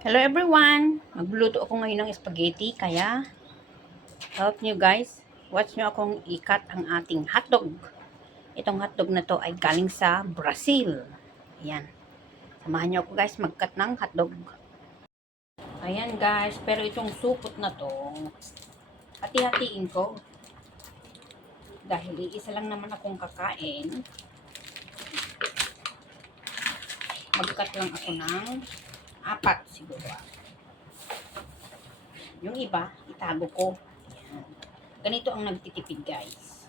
Hello everyone! Magluluto ako ngayon ng spaghetti, kaya help nyo guys. Watch nyo akong ikat ang ating hotdog. Itong hotdog na to ay galing sa Brazil. Ayan. Samahan nyo ako guys magkat ng hotdog. Ayan guys, pero itong supot na to, hati-hatiin ko. Dahil isa lang naman akong kakain. Magkat lang ako ng 4 siguro. Yung iba, itago ko. Ayan. Ganito ang nagtitipid guys.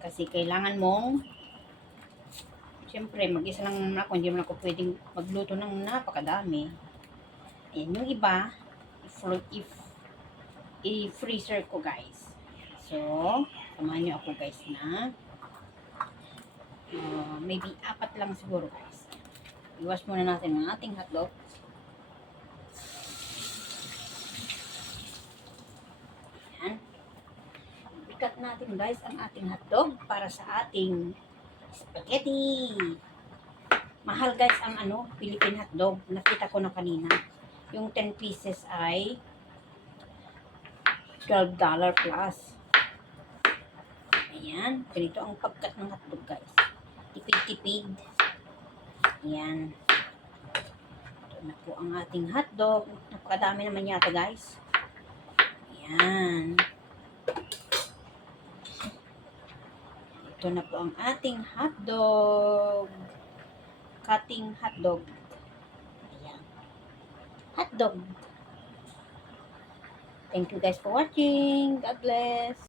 Kasi kailangan mong, siyempre mag-isa lang naman ako, hindi naman ako pwedeng magluto ng napakadami. Ayan, yung iba, i-freezer ko guys. So, samahan nyo ako guys na maybe 4 lang siguro guys. Iwas muna natin ang ating hotdog. Ikat natin guys ang ating hotdog para sa ating spaghetti. Mahal guys ang Philippine hotdog. Nakita ko na kanina. Yung 10 pieces ay $12 plus. Ayan. Ganito ang pagkat ng hotdog guys. Tipid-tipid. Ayan. Ito na po ang ating hotdog. Napakadami naman yata guys. Ayan. Ito na po ang ating hotdog. Cutting hotdog. Ayan. Hotdog. Thank you guys for watching. God bless.